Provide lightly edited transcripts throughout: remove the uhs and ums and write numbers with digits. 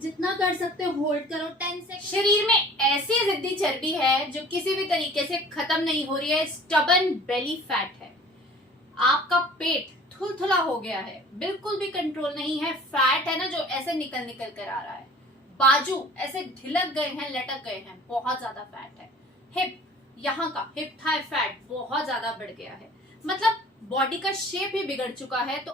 जितना कर सकते हो होल्ड करो 10 सेकंड। शरीर में ऐसी जिद्दी चर्बी है जो किसी भी तरीके से खत्म नहीं हो रही है, स्टबर्न बेली फैट है। आपका पेट थुलथुला हो गया है, बिल्कुल भी कंट्रोल नहीं है, फैट है ना जो ऐसे निकल निकल कर आ रहा है, बाजू ऐसे ढिलक गए हैं, लटक गए हैं, बहुत ज्यादा फैट है, हिप यहाँ का हिप थाई फैट बहुत ज्यादा बढ़ गया है, मतलब बॉडी का शेप ही बिगड़ चुका है। तो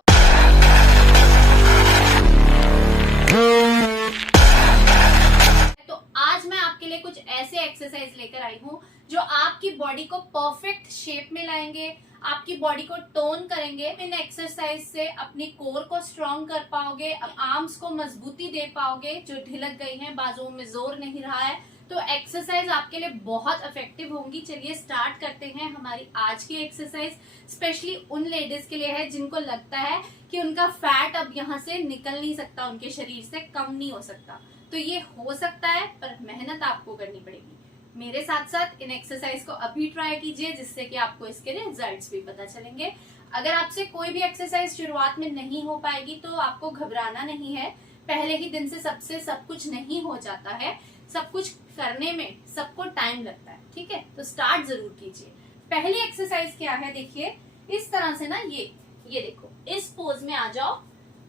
आज मैं आपके लिए कुछ ऐसे एक्सरसाइज लेकर आई हूँ जो आपकी बॉडी को परफेक्ट शेप में लाएंगे, आपकी बॉडी को टोन करेंगे। इन एक्सरसाइज से अपनी कोर को स्ट्रॉन्ग कर पाओगे, आर्म्स को मजबूती दे पाओगे जो ढिलक गई हैं, बाजुओं में जोर नहीं रहा है। तो एक्सरसाइज आपके लिए बहुत इफेक्टिव होंगी। चलिए स्टार्ट करते हैं हमारी आज की एक्सरसाइज। स्पेशली उन लेडीज के लिए है जिनको लगता है कि उनका फैट अब यहाँ से निकल नहीं सकता, उनके शरीर से कम नहीं हो सकता। तो ये हो सकता है, पर मेहनत आपको करनी पड़ेगी। मेरे साथ साथ इन एक्सरसाइज को अभी ट्राई कीजिए, जिससे कि आपको इसके रिजल्ट्स भी पता चलेंगे। अगर आपसे कोई भी एक्सरसाइज शुरुआत में नहीं हो पाएगी तो आपको घबराना नहीं है। पहले ही दिन से सबसे सब कुछ नहीं हो जाता है, सब कुछ करने में सबको टाइम लगता है, ठीक है। तो स्टार्ट जरूर कीजिए। पहली एक्सरसाइज क्या है, देखिए इस तरह से ना, ये देखो, इस पोज में आ जाओ,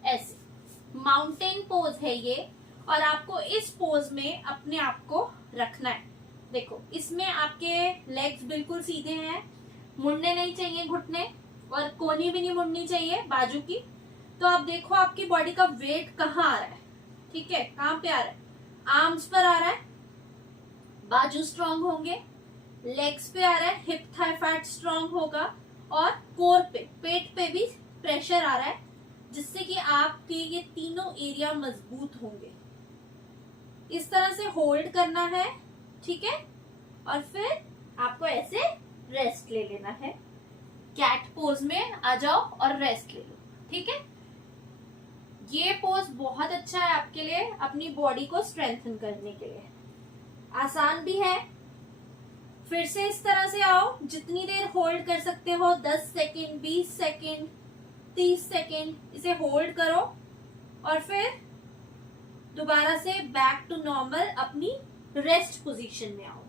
ऐसे माउंटेन पोज है ये, और आपको इस पोज में अपने आप को रखना है। देखो इसमें आपके लेग्स बिल्कुल सीधे हैं, मुड़ने नहीं चाहिए घुटने, और कोनी भी नहीं मुड़नी चाहिए बाजू की। तो आप देखो आपकी बॉडी का वेट कहाँ आ रहा है, ठीक है, कहाँ पे आ रहा है, आर्म्स पर आ रहा है, बाजू स्ट्रांग होंगे, लेग्स पे आ रहा है, हिप थाई फैट स्ट्रांग होगा, और कोर पे, पेट पे भी प्रेशर आ रहा है, जिससे कि आपके ये तीनों एरिया मजबूत होंगे। इस तरह से होल्ड करना है, ठीक है, और फिर आपको ऐसे रेस्ट ले लेना है। कैट पोज में आ जाओ और रेस्ट ले लो, ठीक है। ये पोज बहुत अच्छा है आपके लिए, अपनी बॉडी को स्ट्रेंथन करने के लिए। आसान भी है। फिर से इस तरह से आओ, जितनी देर होल्ड कर सकते हो, 10 सेकेंड, 20 सेकेंड, 30 सेकेंड, इसे होल्ड करो, और फिर दोबारा से बैक टू नॉर्मल अपनी रेस्ट पोजीशन में आओ।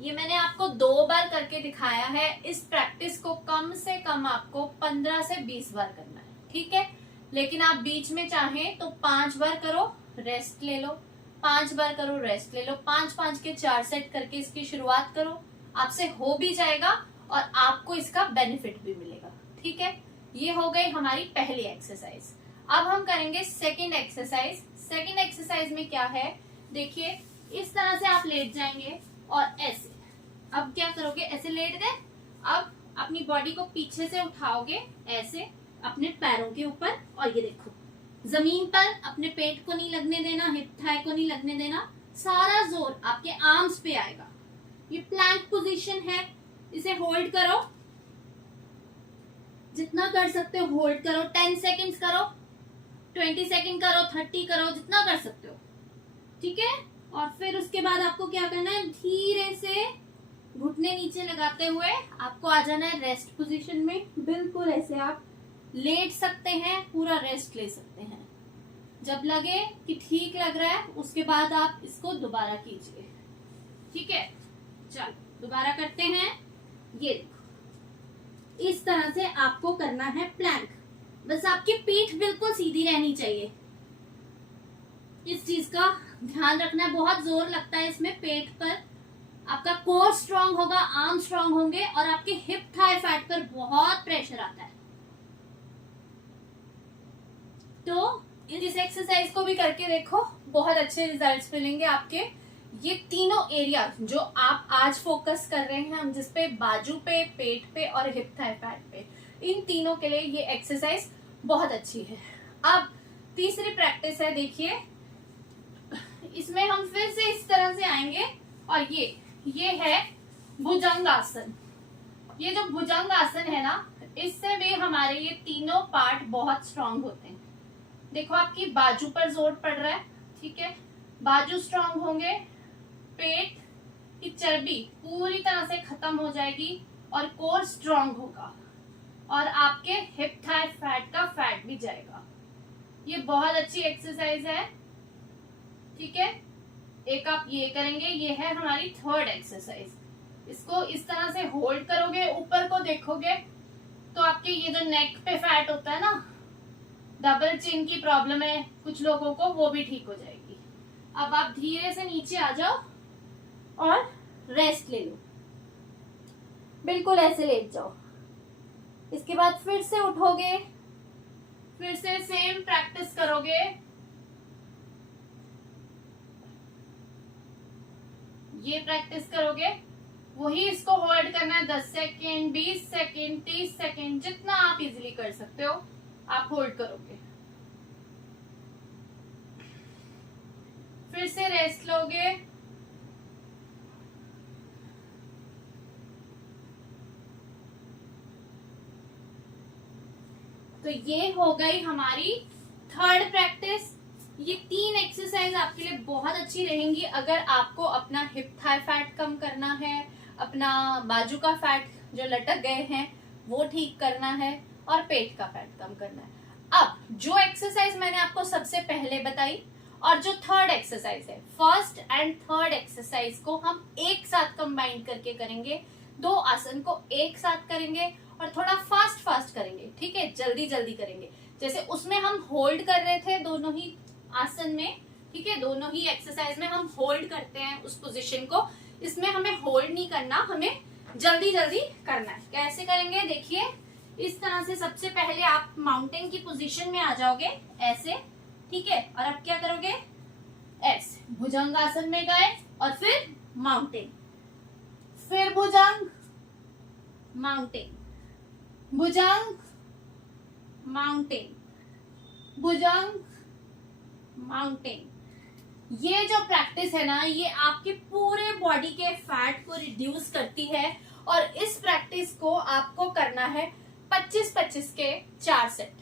ये मैंने आपको 2 बार करके दिखाया है। इस प्रैक्टिस को कम से कम आपको 15 से 20 बार करना है, ठीक है। लेकिन आप बीच में चाहें तो 5 बार करो, रेस्ट ले लो, 5 बार करो, रेस्ट ले लो, 5-5 के 4 सेट करके इसकी शुरुआत करो। आपसे हो भी जाएगा और आपको इसका बेनिफिट भी मिलेगा, ठीक है। ये हो गई हमारी पहली एक्सरसाइज। अब हम करेंगे सेकेंड एक्सरसाइज। सेकेंड एक्सरसाइज में क्या है, देखिए इस तरह से आप लेट जाएंगे और ऐसे। अब क्या करोगे, ऐसे लेट गए, अब अपनी बॉडी को पीछे से उठाओगे ऐसे अपने पैरों के ऊपर, और ये देखो जमीन पर अपने पेट को नहीं लगने देना, हिप थाई को नहीं लगने देना, सारा जोर आपके आर्म्स पे आएगा। ये प्लैंक पोजीशन है, इसे होल्ड करो, जितना कर सकते हो होल्ड करो, 10 सेकेंड्स करो, 20 सेकेंड करो, 30 करो, जितना कर सकते हो, ठीक है। और फिर उसके बाद आपको क्या करना है, धीरे से घुटने नीचे लगाते हुए आपको आ जाना है रेस्ट पोजीशन में। बिल्कुल ऐसे आप लेट सकते हैं, पूरा रेस्ट ले सकते हैं। जब लगे कि ठीक लग रहा है उसके बाद आप इसको दोबारा कीजिए, ठीक है। चलो दोबारा करते हैं। ये देखो इस तरह से आपको करना है प्लैंक। बस आपकी पीठ बिल्कुल सीधी रहनी चाहिए, इस चीज का ध्यान रखना है। बहुत जोर लगता है इसमें पेट पर, आपका कोर स्ट्रांग होगा, आर्म स्ट्रांग होंगे, और आपके हिप थाई फैट पर बहुत प्रेशर आता है। तो इस एक्सरसाइज को भी करके देखो, बहुत अच्छे रिजल्ट्स मिलेंगे आपके। ये तीनों एरिया जो आप आज फोकस कर रहे हैं, हम जिसपे बाजू पे, पेट पे और हिप थाई फैट पे, इन तीनों के लिए ये एक्सरसाइज बहुत अच्छी है। अब तीसरी प्रैक्टिस है, देखिए इसमें हम फिर से इस तरह से आएंगे, और ये है भुजंगासन। ये जो भुजंगासन है ना, इससे भी हमारे ये तीनों पार्ट बहुत स्ट्रांग होते हैं। देखो आपकी बाजू पर जोर पड़ रहा है, ठीक है, बाजू स्ट्रांग होंगे, पेट की चर्बी पूरी तरह से खत्म हो जाएगी, और कोर स्ट्रांग होगा, और आपके हिप थाई फैट का फैट भी जाएगा। ये बहुत अच्छी एक्सरसाइज है। ठीक है, एक आप ये करेंगे, ये है हमारी थर्ड एक्सरसाइज। इसको इस तरह से होल्ड करोगे, ऊपर को देखोगे तो आपके ये जो नेक पे फैट होता है ना, डबल चिन की प्रॉब्लम है कुछ लोगों को, वो भी ठीक हो जाएगी। अब आप धीरे से नीचे आ जाओ और रेस्ट ले लो, बिल्कुल ऐसे लेट जाओ। इसके बाद फिर से उठोगे, फिर से सेम प्रैक्टिस करोगे। ये प्रैक्टिस करोगे, वही इसको होल्ड करना है 10 सेकेंड, 20 सेकेंड, 30 सेकेंड, जितना आप इजीली कर सकते हो आप होल्ड करोगे। फिर से रेस्ट लोगे, तो ये हो गई हमारी थर्ड प्रैक्टिस। ये 3 एक्सरसाइज आपके लिए बहुत अच्छी रहेंगी अगर आपको अपना हिप थाई फैट कम करना है, अपना बाजू का फैट जो लटक गए हैं वो ठीक करना है, और पेट का फैट कम करना है। अब जो एक्सरसाइज मैंने आपको सबसे पहले बताई और जो थर्ड एक्सरसाइज है, फर्स्ट एंड थर्ड एक्सरसाइज को हम एक साथ कंबाइन करके करेंगे। 2 आसन को एक साथ करेंगे और थोड़ा फास्ट फास्ट करेंगे, ठीक है, जल्दी जल्दी करेंगे। जैसे उसमें हम होल्ड कर रहे थे दोनों ही आसन में, ठीक है, दोनों ही एक्सरसाइज में हम होल्ड करते हैं उस पोजीशन को। इसमें हमें होल्ड नहीं करना, हमें जल्दी जल्दी करना है। कैसे करेंगे देखिए, इस तरह से सबसे पहले आप माउंटेन की पोजीशन में आ जाओगे ऐसे, ठीक है, और अब क्या करोगे, ऐसे भुजंग आसन में गए और फिर माउंटेन, फिर भुजंग, माउंटेन, भुजंग, माउंटेन, भुजंग, माउंटेन। ये जो प्रैक्टिस है ना, ये आपके पूरे बॉडी के फैट को रिड्यूस करती है, और इस प्रैक्टिस को आपको करना है 25-25 के 4 सेट।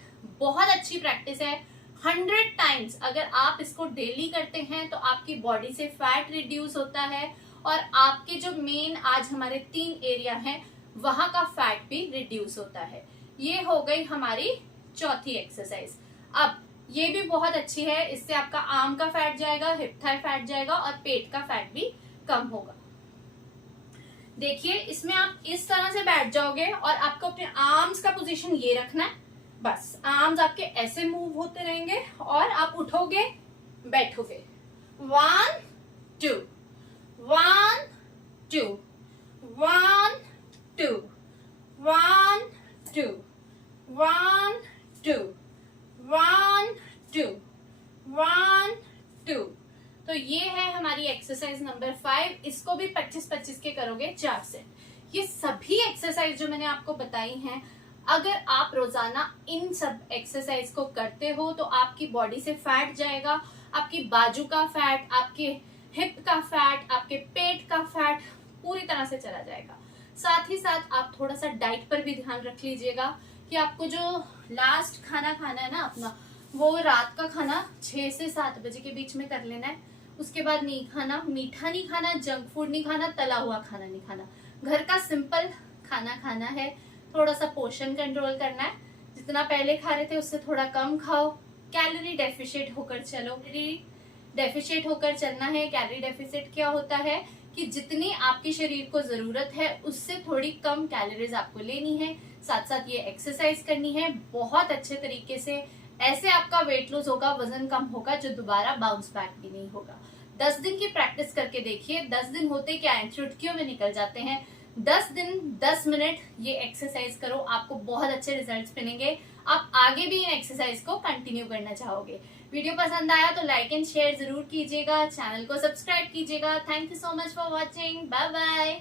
बहुत अच्छी प्रैक्टिस है। 100 टाइम्स अगर आप इसको डेली करते हैं तो आपकी बॉडी से फैट रिड्यूस होता है, और आपके जो मेन आज हमारे 3 एरिया हैं वहां का फैट भी रिड्यूस होता है। ये हो गई हमारी चौथी एक्सरसाइज। अब ये भी बहुत अच्छी है, इससे आपका आर्म का फैट जाएगा, हिप थाई फैट जाएगा और पेट का फैट भी कम होगा। देखिए, इसमें आप इस तरह से बैठ जाओगे और आपको अपने आर्म्स का पोजीशन ये रखना है, बस आर्म्स आपके ऐसे मूव होते रहेंगे और आप उठोगे, बैठोगे। 1 2 1 2 1 2 1 2 1 2 1 2 1 2। तो ये है हमारी एक्सरसाइज नंबर 5। इसको भी 25-25 के करोगे 4 सेट। ये सभी एक्सरसाइज जो मैंने आपको बताई हैं, अगर आप रोजाना इन सब एक्सरसाइज को करते हो तो आपकी बॉडी से फैट जाएगा, आपकी बाजू का फैट, आपके हिप का फैट, आपके पेट का फैट पूरी तरह से चला जाएगा। साथ ही साथ आप थोड़ा सा डाइट पर भी ध्यान रख लीजिएगा कि आपको जो लास्ट खाना खाना है ना अपना, वो रात का खाना 6 से 7 बजे के बीच में कर लेना है। उसके बाद नहीं खाना, मीठा नहीं खाना, जंक फूड नहीं खाना, तला हुआ खाना नहीं खाना, घर का सिंपल खाना खाना है। थोड़ा सा पोर्शन कंट्रोल करना है, जितना पहले खा रहे थे उससे थोड़ा कम खाओ। कैलोरी डेफिशिएट होकर चलो, डेफिशिएट होकर चलना है। कैलोरी डेफिशिएट क्या होता है कि जितनी आपके शरीर को जरूरत है उससे थोड़ी कम कैलोरीज आपको लेनी है। साथ साथ ये एक्सरसाइज करनी है बहुत अच्छे तरीके से, ऐसे आपका वेट लॉस होगा, वजन कम होगा, जो दोबारा बाउंस बैक भी नहीं होगा। 10 दिन की प्रैक्टिस करके देखिए, 10 दिन होते क्या है, चुटकियों में निकल जाते हैं। 10 दिन 10 मिनट ये एक्सरसाइज करो, आपको बहुत अच्छे रिजल्ट्स मिलेंगे। आप आगे भी इन एक्सरसाइज को कंटिन्यू करना चाहोगे। वीडियो पसंद आया तो लाइक एंड शेयर जरूर कीजिएगा, चैनल को सब्सक्राइब कीजिएगा। Thank you so much for watching, bye bye.